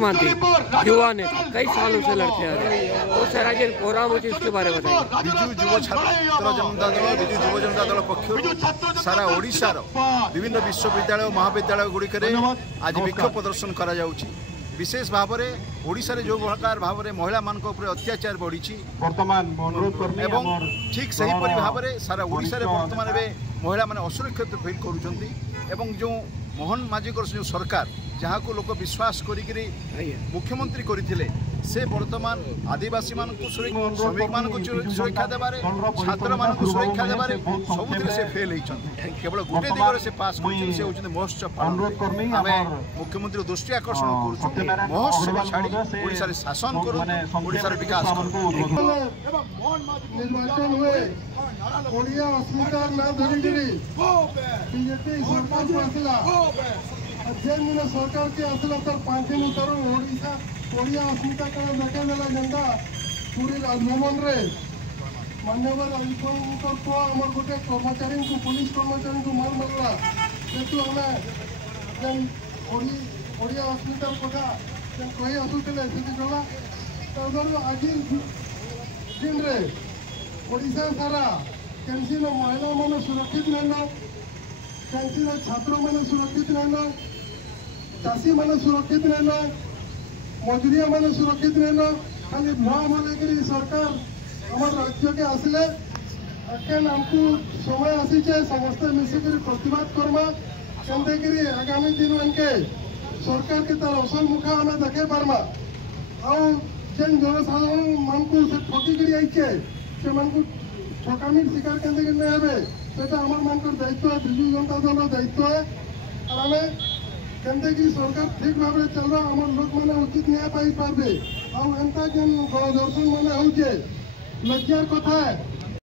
महांती युवा नेता कई सालों से लड़ते आ रहे हैं, बहुत सारा जो प्रोग्राम होती है उसके बारे में बताइए। विजु युव छात्र जनता दल विजु युव जनता दल पक्ष सारा ओडिशार विभिन्न विश्वविद्यालय महाविद्यालय गुड़िक आज विक्षोभ प्रदर्शन करा जाउची। विशेष भाव में ओडिशा रे जो प्रकार भाव में महिला मान अत्याचार बढ़ी एवं ठीक सही भाव में सारा ओडिशा रे वर्तमान महिला माने असुरक्षित फील करुँच जो मोहन माझी जो सरकार जहाँ को लोक विश्वास करी मुख्यमंत्री करथिले से वर्तमान आदिवासी मान श्रमिक मान सुरक्षा देवारे छात्र मान सुरक्षा देवारे सबुथिरे से फेल होइछन। केवल गोटे दिगरे से पास करछन से होछन महोत्सव आमे मुख्यमंत्री दृष्टि आकर्षण करूछु महोत्सव छाड़ी ओडिसा रे शासन करू ओडिसा रे विकास करू। निर्वाचन हुए ओडिया अस्मिता ना धरिगिरी बीजेपी सरकार को आसला जेन दिन सरकार के आसला तर 5 दिन उतर ओडिशा ओडिया अस्मिता कला देखा देला जेंदा पूरी राजभवन रे मान्यवर अधिकारी को हमर गोटे कर्मचारी को पुलिस कर्मचारी को मार मारला जेतु हमें जेन ओडिया अस्मिता कथा जेन कहि आसुतले सेति जगह तदर आज दिन रे ओडिशा सारा कैंसी महिला मान सुरक्षित नहीं कैंसी छात्र मान सुरक्षित नहीं चाषी मान सुरक्षित नहीं मजूरिया मान सुरक्षित नहीं खाली भुआ माने सरकार हमार राज्य के आसिले केन आमको समय आसीचे समस्ते मिसिक प्रतिवाद करमा केंदे आगामी दिन के सरकार के तार असल मुखा हमें देखे पार्मा आउ जेन जनसाधारण मान को से ठकी आईचे से मान को ठकामी शिकार केंदे नहीं हेबे सेटा हमार मान को दायित्व है विजु जनता दल दायित्व है और हमें केंदे की सरकार ठीक भाव में चलवा हमार लोक माने उचित न्याय पाई पारबे आउ एंता जेन गणदर्शन माने होचे लज्जार कथा है।